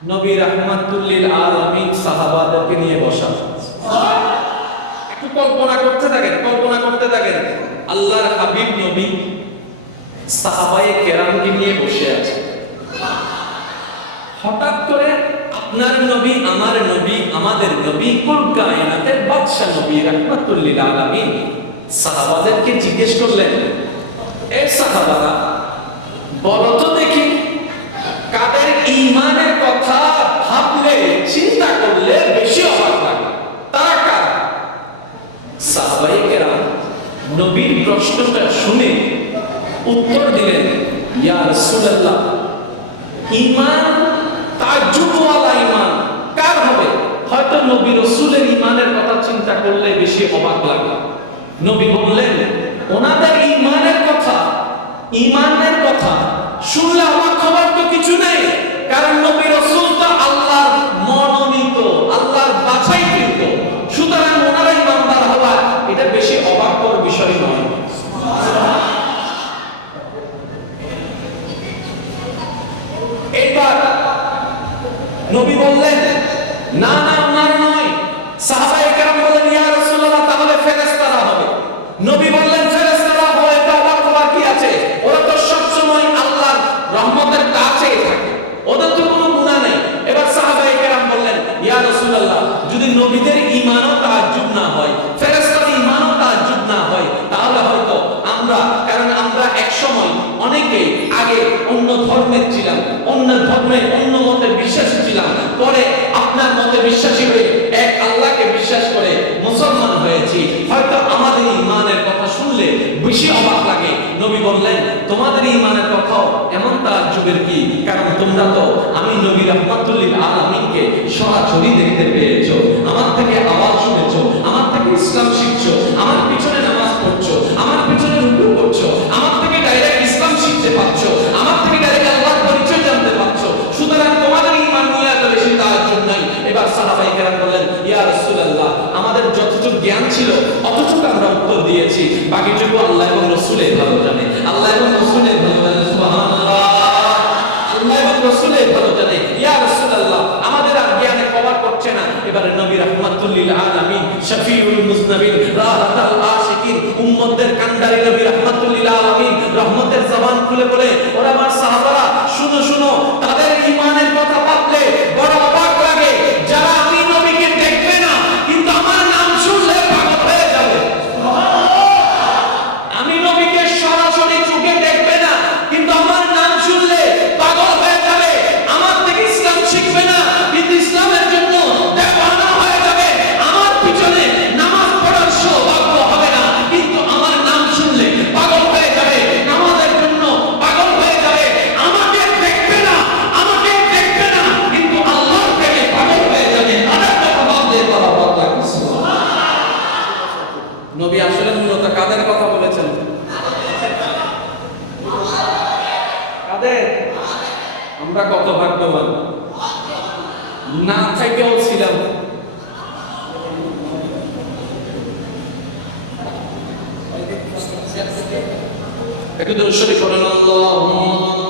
নবী রাহমাতুল্লিল আলামিন সাহাবাদেরকে নিয়ে বসা। একটু কল্পনা করতে থাকেন, কল্পনা করতে থাকেন। আল্লাহর হাবিব নবী সাহাবায়ে কেরামকে নিয়ে বসে আছে। হঠাৎ করে আপনার নবী, আমার নবী, আমাদের নবী নবী রাহমাতুল্লিল সাহাবাদেরকে জিজ্ঞেস করলেন, এ সাহাবারা, বলো তো দেখি, কাদের ঈমানের কথা ভাবলে চিন্তা করলে বেশি অবাক লাগে তারা কারা সাহাবাই কেরাম নবীর প্রশ্নটা শুনে উত্তর দিলেন, ইয়া রাসূলুল্লাহ, ঈমান তাজ্জুবওয়ালা ঈমান, কার হবে? হয়তো নবী রাসূলের ঈমানের কথা চিন্তা করলে বেশি অবাক লাগে নবী বললেন, ওনাদের ঈমানের কথা ঈমানের কথা শুনলে অবাক হওয়ার তো কিছু নেই, কারণ নবী রাসূল তো আল্লাহর মনোনীত, আল্লাহর বাছাইকৃত সুতরাং ওনারা ঈমানদার হওয়া এটা বেশি অবাক কর বিষয় নয় এইবার নবী বললেন না না ওনার নয় সাহাবায়ে কেরাম বললেন ইয়া রাসূলুল্লাহ তাহলে ফেরেশতারা হবে নবী বললেন ফেরেশতারা হয় এটা অবাক হওয়ার কি আছে ওরা তো সব সময় আল্লাহর রহমতের কাছেই থাকে ওদের তো কোনো গুনাহ নেই এবার সাহাবায়ে কেরাম বললেন ইয়া রাসূলুল্লাহ যদি নবীদের ঈমানও তাজ্জুব না হয় ফেরেশতাদের ঈমানও তাজ্জুব না হয় তাহলে হয়তো আমরা কারণ আমরা এক সময় অনেকে আগে অন্য ধর্মের ছিলাম অন্য ধর্মে অন্য মতে বিশ্বাসী ছিলাম পরে আপনার মতে বিশ্বাসী হয়ে এক আল্লাহকে বিশ্বাস করে মুসলমান হয়েছি। হয়তো আমাদের ইমানের কথা শুনলে বেশি অবাক লাগে। নবী বললেন, তোমাদের ইমানের কথাও এমন তার যুগের কি? কারণ তোমরা তো আমি নবী রহমাতুল্লিল আলমিনকে সরাসরি দেখতে পেয়েছ। মুজনবিন রাহাতাল আশিকিন, উম্মতদের কান্ডারি নবী রাহমাতুল আলামিন, রহমতের জবান খুলে বলে, ওরা আমার সাহাবারা, শুনো শুনো আমরা কত ভাগ্যবান? না থেকেও ছিলাম। একটু দূর শরীফ বলেন আল্লাহুম্মা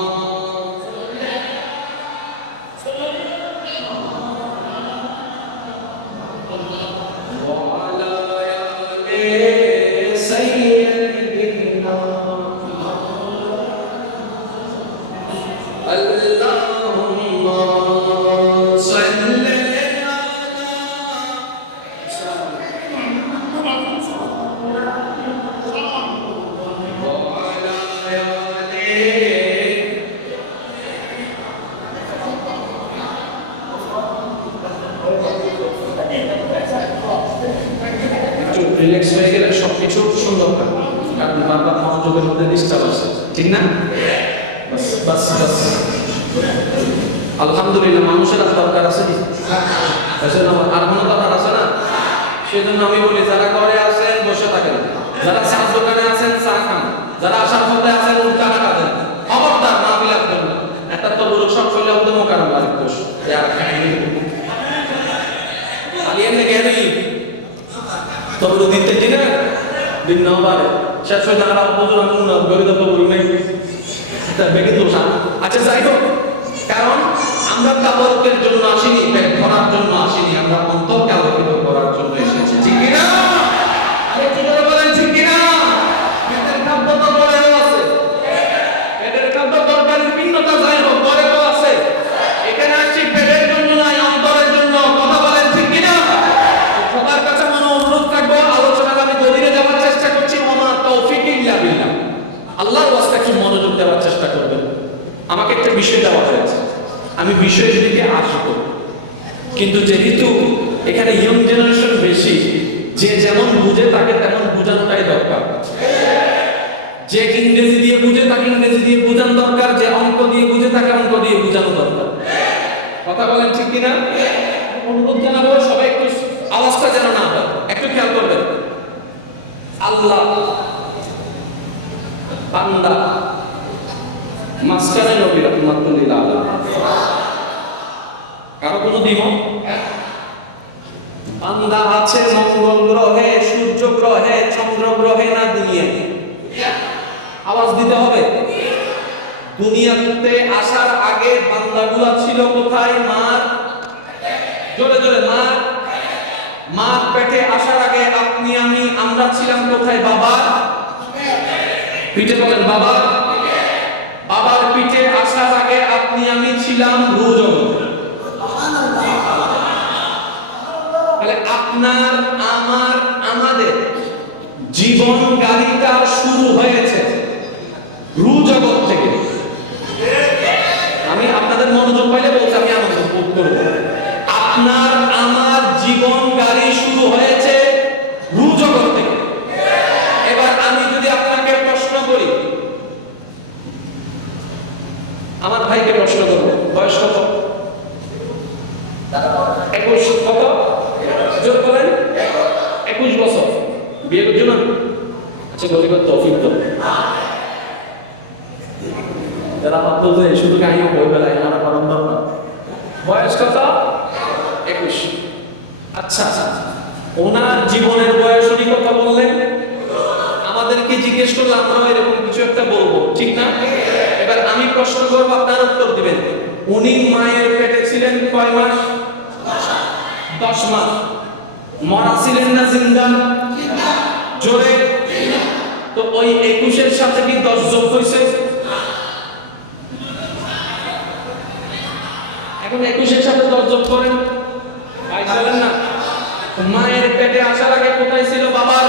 আলহামদুলিল্লাহ, মানুষের আর দরকার আছে আর কোনো দরকার আছে না? সেজন্য আমি বলি, যারা ঘরে আছেন, বসে থাকেন। যারা চার দোকানে আছেন, চা খান। যারা আসার পথে আছেন, উল্টা হাঁটা খবরদার না বিলাকবেন না একটা তো বড় সব চলে আমাদের মোকারম আরেক দোষ কাহিনী আলিয়ান গেলি তবু দিতে দিনে দিন নাও বারে শেষ হয়ে যাওয়ার বছর আমি না গরিব তো বলি নাই তা বেগে তো আচ্ছা যাই হোক। কারণ আমরা কাবারকের জন্য আসিনি ব্যাগ ভরার জন্য আসিনি আমরা অন্তরকে আলোকিত যে যেমন বুঝে তাকে তেমন বোঝানোটাই দরকার। যে ইংরেজি দিয়ে বুঝে তাকে ইংরেজি দিয়ে বোঝানো দরকার, যে অঙ্ক দিয়ে বুঝে তাকে অঙ্ক দিয়ে বোঝানো দরকার। কথা বলেন ঠিক কিনা? অনুরোধ জানাব, সবাই একটু আওয়াজটা যেন না একটু খেয়াল করবেন। আল্লাহ, বান্দা, মাঝখানে নবী রহমাতুল্লিল্লাহ আলাইহি। কারও কোনো দ্বিমত? বান্দা আছে মঙ্গল গ্রহে, সূর্য গ্রহে, চন্দ্র গ্রহে না দুনিয়াতে আওয়াজ দিতে হবে। দুনিয়াতে আসার আগে বান্দাগুলা ছিল কোথায়? মার। জোরে জোরে, মার। মার পেটে আসার আগে আপনি, আমি, আমরা ছিলাম কোথায়? বাবা। পিঠে বলেন, বাবা। বাবার পিঠে আসার আগে আপনি, আমি ছিলাম রুজগতে আপনার, আমার, আমাদের জীবন গাড়িটা শুরু হয়েছে রু জগৎ থেকে। আমি আপনাদের মনোযোগ পাইলে বলছি, আমি করব। আপনার, আমার জীবন গাড়ি শুরু হয়েছে রু জগৎ থেকে। এবার আমি যদি আপনাকে প্রশ্ন করি, আমার ভাইকে প্রশ্ন করব বয়স কত একুশ কত জোর করেন একুশ বছর বিয়ে করছ না আচ্ছা কত তৌফিক তো যারা ভাবতো যে শুধু কাহিনী বই বেলায়, আমার পালন না বয়স কত? একুশ। আচ্ছা ওনার জীবনের বয়স উনি কথা বললেন? আমাদেরকে জিজ্ঞেস করলে আমরাও এরকম কিছু একটা বলব, ঠিক না? এবার আমি প্রশ্ন করব, আপনার উত্তর দিবেন। উনি মায়ের পেটে ছিলেন কয় মাস? দশ মাস। মরা ছিলেন না জিন্দা? জোরে তো ওই একুশের সাথে কি দশ যোগ হয়েছে এখন একুশের সাথে দশ যোগ করেন। ভাই বলেন না। মায়ের পেটে আসার আগে কোথায় ছিল বাবার?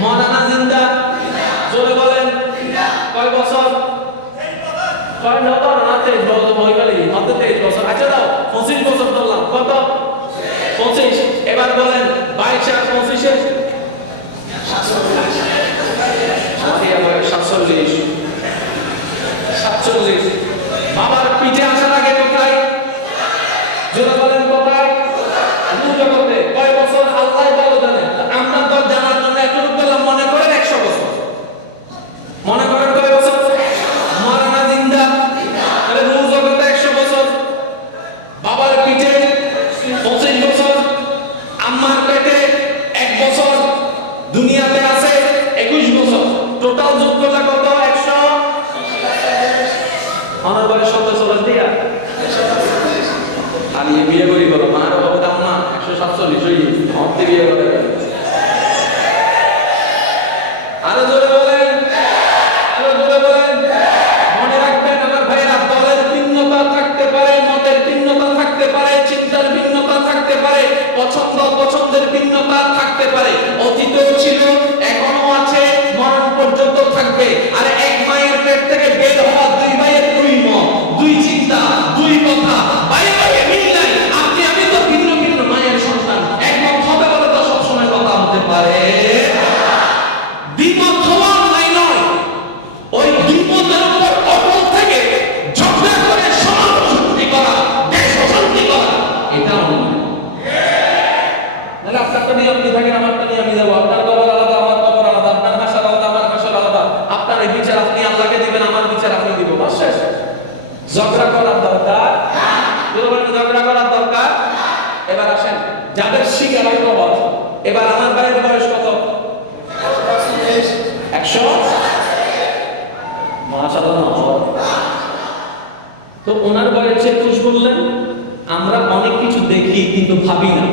মরা না জিন্দা। জোরে বলেন। কয় বছর? কয় বছর না তেইশ ঝগড়া করার দরকার? ঝগড়া করার দরকার? এবার আসেন, যাদের শিকার কবর, এবার আমার ভাইয়ের বয়স কত? একশো? মাশাআল্লাহ তো ওনার বয়স একুশ বললেন, আমরা অনেক কিছু দেখি কিন্তু ভাবি না।